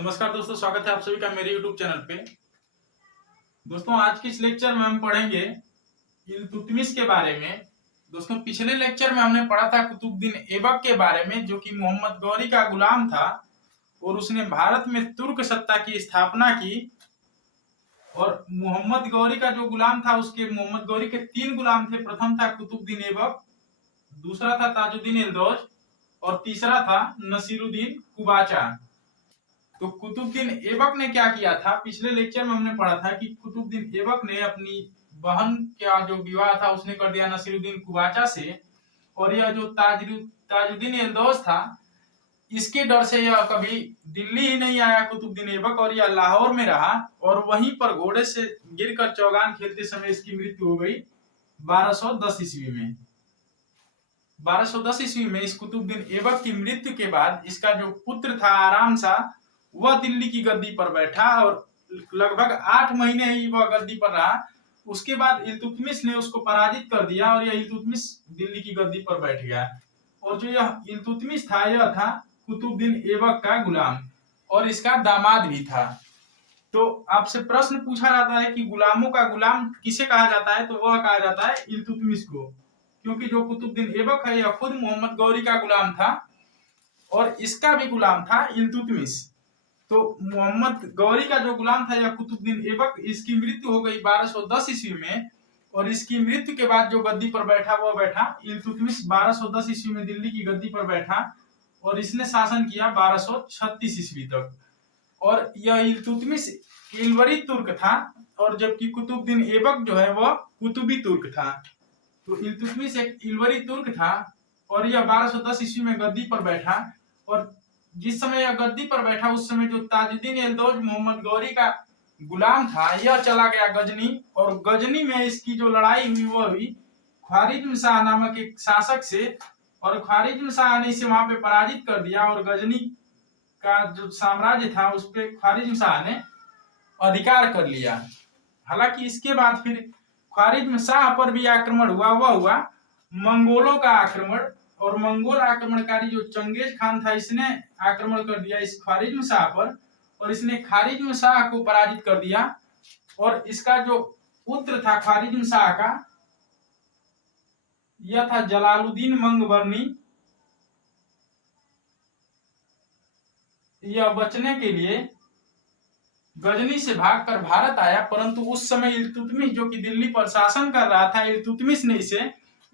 नमस्कार दोस्तों, स्वागत है आप सभी का मेरे YouTube चैनल पे। दोस्तों, आज के इस लेक्चर में हम पढ़ेंगे इल्तुतमिश के बारे में। दोस्तों, पिछले लेक्चर में हमने पढ़ा था कुतुबुद्दीन ऐबक के बारे में, जो कि मोहम्मद गौरी का गुलाम था और उसने भारत में तुर्क सत्ता की स्थापना की। और मोहम्मद गौरी का जो गुलाम था, उसके मोहम्मद गौरी के 3 गुलाम थे। प्रथम था कुतुबुद्दीन ऐबक, दूसरा था ताजुद्दीन एल्दौज और तीसरा था नसीरुद्दीन कुबाचा। तो कुतुबुद्दीन ऐबक ने क्या किया था, पिछले लेक्चर में हमने पढ़ा था कि कुतुबुद्दीन ऐबक ने अपनी बहन का जो विवाह था उसने कर दिया नसीरुद्दीन कुबाचा से। और यह जो ताजुद्दीन एल्दौज था, इसके डर से यह कभी दिल्ली ही नहीं आया कुतुबुद्दीन ऐबक, और यह लाहौर में रहा और वहीं पर घोड़े से गिरकर चौगान खेलते समय इसकी मृत्यु हो गई 1210 ईस्वी में। 1210 ईस्वी में इस कुतुबुद्दीन ऐबक की मृत्यु के बाद इसका जो पुत्र था आराम शाह, वह दिल्ली की गद्दी पर बैठा और लगभग 8 महीने ही वह गद्दी पर रहा। उसके बाद इल्तुतमिश ने उसको पराजित कर दिया और यह इल्तुतमिश दिल्ली की गद्दी पर बैठ गया। और जो यह इल्तुतमिश था, यह था कुतुबुद्दीन ऐबक का गुलाम और इसका दामाद भी था। तो आपसे प्रश्न पूछा जाता है कि गुलामों का गुलाम किसे कहा जाता है, तो वह कहा जाता है इल्तुतमिश को, क्योंकि जो कुतुबुद्दीन ऐबक है यह खुद मोहम्मद गौरी का गुलाम था और इसका भी गुलाम था इल्तुतमिश। तो मोहम्मद गौरी का जो गुलाम था यह कुतुबुद्दीन ऐबक, इसकी मृत्यु हो गई 1210 ईस्वी में। और इसकी मृत्यु के बाद जो गद्दी पर बैठा वह बैठा इल्तुतमिश। 1210 ईस्वी में दिल्ली की गद्दी पर बैठा और इसने शासन किया 1236 ईस्वी तक। और यह इल्तुतमिश इलवरी तुर्क था और जबकि कुतुबुद्दीन ऐबक जो है वह कुतुबी तुर्क था। तो इल्तुतमिश एक इलवरी तुर्क था और यह 1210 ईस्वी में गद्दी पर बैठा। और जिस समय यह गद्दी पर बैठा उस समय जो ताजुद्दीन एल्दौज मोहम्मद गौरी का गुलाम था, यह चला गया गजनी, और गजनी में इसकी जो लड़ाई हुई वह हुई ख्वारिज्म शाह नामक एक शासक से, और ख्वारिज्म शाह ने इसे वहां पे पराजित कर दिया और गजनी का जो साम्राज्य था उस पे ख्वारिज्म शाह ने अधिकार कर लिया। हालांकि इसके बाद फिर ख्वारिज्म शाह पर भी आक्रमण हुआ, वह हुआ मंगोलों का आक्रमण। और मंगोल आक्रमणकारी जो चंगेज खान था, इसने आक्रमण कर दिया इस ख्वारिज्म शाह पर और इसने ख्वारिज्म शाह को पराजित कर दिया। और इसका जो पुत्र था ख्वारिज्म शाह का, यह था जलालुद्दीन मंगबरनी। यह बचने के लिए गजनी से भागकर भारत आया, परंतु उस समय इल्तुतमिश जो कि दिल्ली पर शासन कर रहा था, इल्तुतमिश ने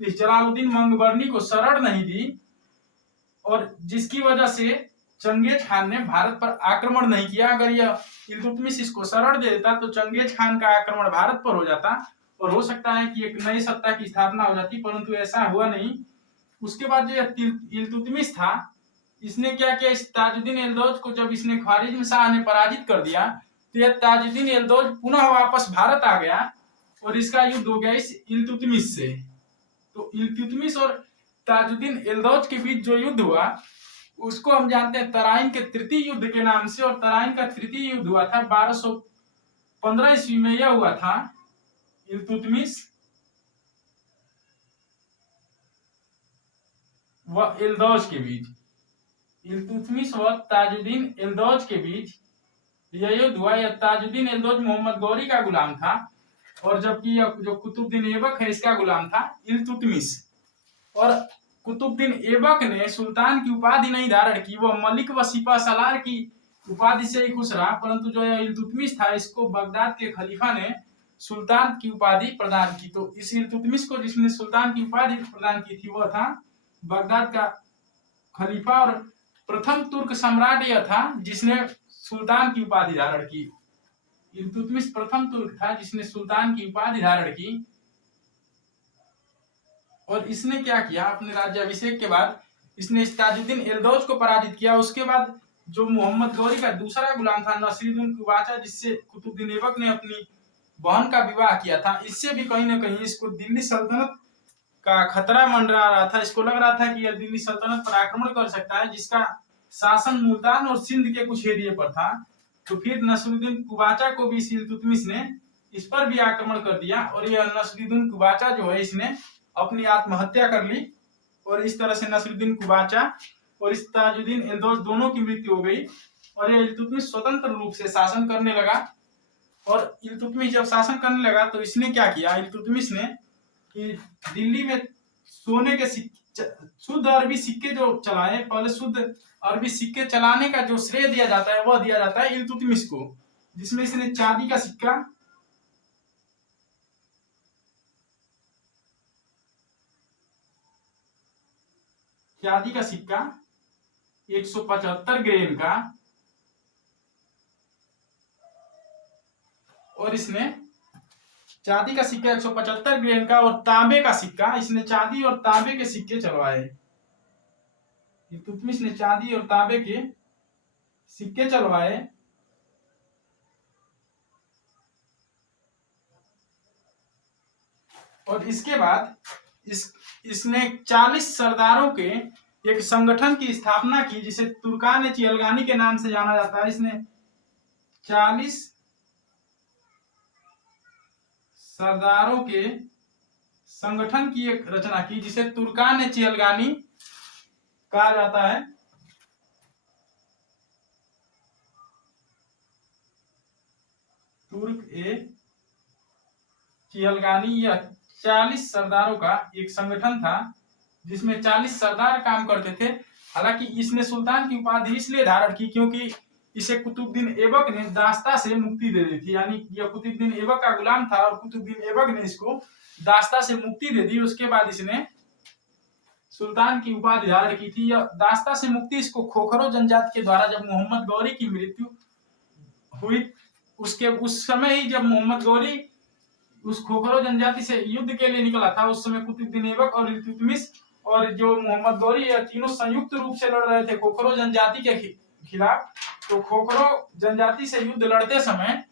इस जलालुद्दीन मंगबरनी को शरण नहीं दी और जिसकी वजह से चंगेज खान ने भारत पर आक्रमण नहीं किया। अगर यह इल्तुतमिश इसको शरण दे देता तो चंगेज खान का आक्रमण भारत पर हो जाता और हो सकता है कि एक नई सत्ता की स्थापना हो जाती, परंतु ऐसा हुआ नहीं। उसके बाद जो इल्तुतमिश था, इसने क्या किया, इस ताजुद्दीन एल्दौज को जब इसने ख्वारिज्म शाह ने पराजित कर दिया तो यह ताजुद्दीन एल्दौज पुनः वापस भारत आ गया और इसका युद्ध हो गया इस इल्तुतमिश से। तो इल्तुतमिश और ताजुद्दीन एल्दौज के बीच जो युद्ध हुआ उसको हम जानते हैं तराइन के तृतीय युद्ध के नाम से। और तराइन का तृतीय युद्ध हुआ था 1215 ईस्वी में। यह हुआ था इल्तुतमिश व एल्दौज के बीच, इल्तुतमिश व ताजुद्दीन एल्दौज के बीच यह युद्ध हुआ। यह ताजुद्दीन एल्दौज मोहम्मद गौरी का गुलाम था और जबकि यह जो कुतुबुद्दीन ऐबक है इसका गुलाम था इल्तुतमिश। और कुतुबुद्दीन ऐबक ने सुल्तान की उपाधि नहीं धारण की, वह मलिक व सिपह सलार की उपाधि से ही खुश रहा, परंतु जो यह इल्तुतमिश था इसको बगदाद के खलीफा ने सुल्तान की उपाधि प्रदान की। तो इस इल्तुतमिश को जिसने सुल्तान की उपाधि प्रदान की थी वह था बगदाद का खलीफा और प्रथम तुर्क सम्राट यह था जिसने सुल्तान की उपाधि धारण की। इल्तुतमिश प्रथम तुर्क था जिसने सुल्तान की उपाधि धारण की। और इसने क्या किया, अपने राज्याभिषेक के बाद इसने इस ताजुद्दीन एल्दौज को पराजित किया। उसके बाद जो मोहम्मद गौरी का दूसरा गुलाम था नसीरुद्दीन कुबाचा, जिससे कुतुबुद्दीन ऐबक ने अपनी बहन का विवाह किया था, इससे भी कहीं ना कहीं इसको दिल्ली सल्तनत का खतरा मंडरा रहा था। इसको लग रहा था कि यह दिल्ली सल्तनत पर आक्रमण कर सकता है, जिसका शासन मुल्तान और सिंध के कुछ एरिया पर था। तो फिर नसीरुद्दीन कुबाचा को भी इल्तुतमिश ने इस पर भी आक्रमण कर दिया और यह नसीरुद्दीन कुबाचा जो है इसने अपनी आत्महत्या कर ली। और इस तरह से नसीरुद्दीन कुबाचा और इस ताजुद्दीन एल्दौज दोनों की मृत्यु हो गई और ये इल्तुतमिश स्वतंत्र रूप से शासन करने लगा। और इल्तुतमिश जब शासन करने लगा तो इसने क्या किया, इल्तुतमिश ने, कि दिल्ली में सोने के शुद्ध अरबी सिक्के जो चलाए, पहले शुद्ध अरबी सिक्के चलाने का जो श्रेय दिया जाता है वह दिया जाता है इल्तुतमिश को, जिसमें इसने चांदी का सिक्का, चांदी का सिक्का 175 ग्रेन का, और इसने चांदी का सिक्का 175 ग्रेन का और तांबे का सिक्का, इसने चांदी और तांबे के सिक्के चलवाए। इल्तुतमिश ने चांदी और तांबे के सिक्के चलवाए। और इसके बाद इसने 40 सरदारों के एक संगठन की स्थापना की, जिसे तुर्कान चियलगानी के नाम से जाना जाता है। इसने 40 सरदारों के संगठन की एक रचना की, जिसे तुर्कान चियलगानी कहा जाता है। तुर्क ए चियलगानी, यह 40 सरदारों का एक संगठन था जिसमें 40 सरदार काम करते थे। हालांकि इसने सुल्तान की उपाधि इसलिए धारण की क्योंकि इसे कुतुबुद्दीन ऐबक ने दास्ता से मुक्ति दे दी थी, यानी यह कुतुबुद्दीन ऐबक का गुलाम था और कुतुबुद्दीन ऐबक ने इसको दास्ता से मुक्ति दे दी। उसके बाद इसने सुल्तान की उपाधि धारण की थी। यह दास्ता से मुक्ति इसको खोखरो जनजाति के द्वारा जब मोहम्मद गौरी की मृत्यु हुई, उस समय ही जब मोहम्मद गौरी उस खोखरो जनजाति से युद्ध के लिए निकला था, उस समय कुतुबुद्दीन ऐबक और इल्तुतमिश और जो मोहम्मद गौरी, यह तीनों संयुक्त रूप से लड़ रहे थे खोखरो जनजाति के खिलाफ। तो खोखरो जनजाति से युद्ध लड़ते समय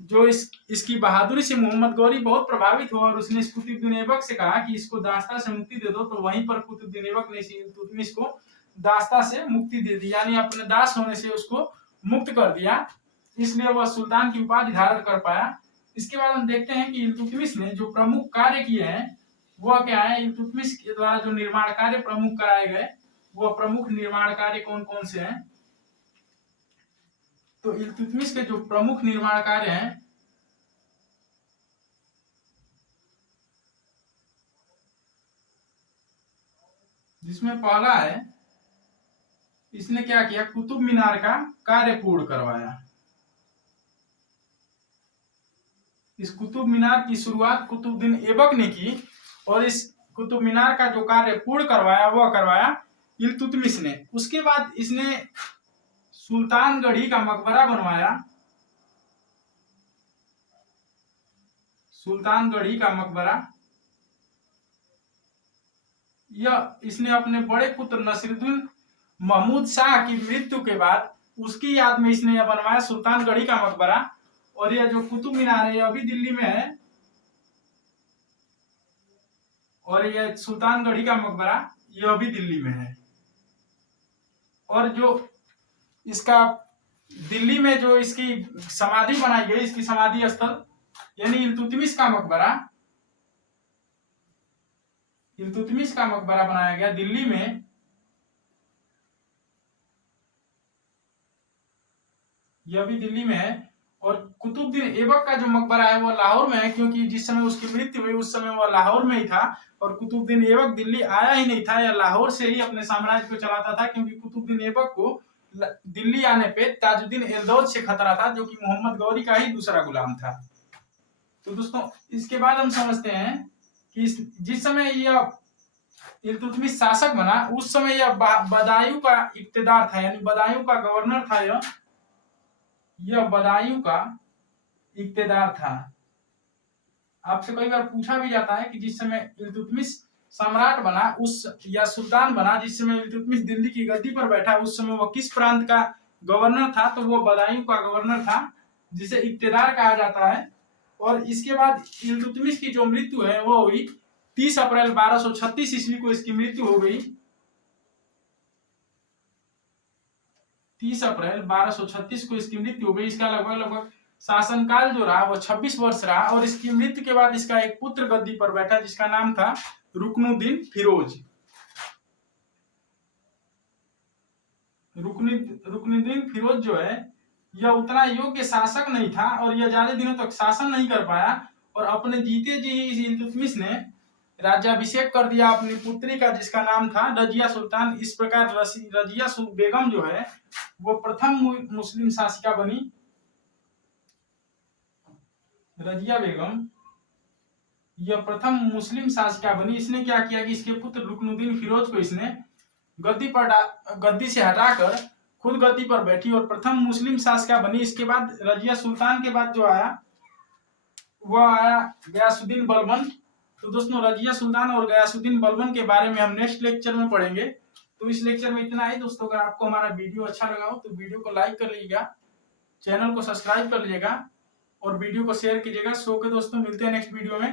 जो इसकी बहादुरी से मोहम्मद गौरी बहुत प्रभावित हुआ और उसने कुतुबुद्दीन ऐबक से कहा कि इसको दास्ता से मुक्ति दे दो। तो वहीं पर कुतुबुद्दीन ऐबक ने इल्तुतमिश को दास्ता से मुक्ति दे दी, यानी अपने दास होने से उसको मुक्त कर दिया, इसलिए वह सुल्तान की उपाधि धारण कर पाया। इसके बाद हम देखते हैं कि इल्तुतमिश ने जो प्रमुख कार्य किए हैं वह क्या है। इल्तुतमिश के द्वारा जो निर्माण कार्य प्रमुख कराए गए, वह प्रमुख निर्माण कार्य कौन कौन से हैं। तो इल्तुतमिश के जो प्रमुख निर्माण कार्य हैं, जिसमें पहला है, इसने क्या किया, कुतुब मीनार का कार्य पूर्ण करवाया। इस कुतुब मीनार की शुरुआत कुतुबुद्दीन ऐबक ने की और इस कुतुब मीनार का जो कार्य पूर्ण करवाया वह करवाया इल्तुतमिश ने। उसके बाद इसने सुल्तानगढ़ी का मकबरा बनवाया। सुल्तानगढ़ी का मकबरा, यह इसने अपने बड़े पुत्र नसीरुद्दीन महमूद शाह की मृत्यु के बाद उसकी याद में इसने यह बनवाया सुल्तानगढ़ी का मकबरा। और यह जो कुतुब मीनार है यह अभी दिल्ली में है, और यह सुल्तानगढ़ी का मकबरा यह अभी दिल्ली में है। और जो इसका दिल्ली में जो इसकी समाधि बनाई गई, इसकी समाधि स्थल, यानी इल्तुतमिश का मकबरा, इल्तुतमिश का मकबरा बनाया गया दिल्ली में। यह भी दिल्ली में है। और कुतुबुद्दीन ऐबक का जो मकबरा है वह लाहौर में है, क्योंकि जिस समय उसकी मृत्यु हुई उस समय वह लाहौर में ही था और कुतुबुद्दीन ऐबक दिल्ली आया ही नहीं था, या लाहौर से ही अपने साम्राज्य को चलाता था, क्योंकि कुतुबुद्दीन ऐबक को दिल्ली आने पे ताजुद्दीन एलदौद से खतरा था, जो कि मोहम्मद गौरी का ही दूसरा गुलाम था। तो दोस्तों इसके बाद हम समझते हैं कि जिस समय यह इल्तुतमिश शासक बना उस समय यह बदायूं का इक्तेदार था, यानी बदायूं का गवर्नर था। यह बदायूं का इक्तेदार था। आपसे कई बार पूछा भी जाता है कि जिस समय इल्तुतमिश सम्राट बना उस या सुल्तान बना, जिस समय इल्तुतमिश दिल्ली की गद्दी पर बैठा उस समय वह किस प्रांत का गवर्नर था, तो वो बदायूं का गवर्नर था, जिसे इक्तेदार कहा जाता है। और इसके बाद इल्तुतमिश की जो मृत्यु है वो हुई 30 अप्रैल 1236 ईस्वी को इसकी मृत्यु हो गई। 30 अप्रैल 1236 को इसकी मृत्यु हो गई। इसका लगभग शासनकाल जो रहा वो 26 वर्ष रहा। और इसकी मृत्यु के बाद इसका एक पुत्र गद्दी पर बैठा जिसका नाम था रुकनुद्दीन फिरोज। रुकनुद्दीन फिरोज जो है यह उतना योग्य शासक नहीं था और यह ज्यादा दिनों तक शासन नहीं कर पाया और अपने जीते जी ही इल्तुतमिश ने राज्याभिषेक कर दिया अपनी पुत्री का, जिसका नाम था रजिया सुल्तान। इस प्रकार रजिया बेगम जो है वो प्रथम मुस्लिम शासिका बनी। रजिया बेगम यह प्रथम मुस्लिम शासिका बनी। इसने क्या किया कि इसके पुत्र रुकनुद्दीन फिरोज को इसने गद्दी से हटाकर खुद गद्दी पर बैठी और प्रथम मुस्लिम शासिका बनी। इसके बाद रजिया सुल्तान के बाद जो आया वह आया गयासुद्दीन बलबन। तो दोस्तों रजिया सुल्तान और गयासुद्दीन बलबन के बारे में हम नेक्स्ट लेक्चर में पढ़ेंगे। तो इस लेक्चर में इतना ही दोस्तों। अगर आपको हमारा वीडियो अच्छा लगा हो तो वीडियो को लाइक कर लीजिएगा, चैनल को सब्सक्राइब कर लीजिएगा और वीडियो को शेयर कीजिएगा। सो के दोस्तों मिलते हैं नेक्स्ट वीडियो में।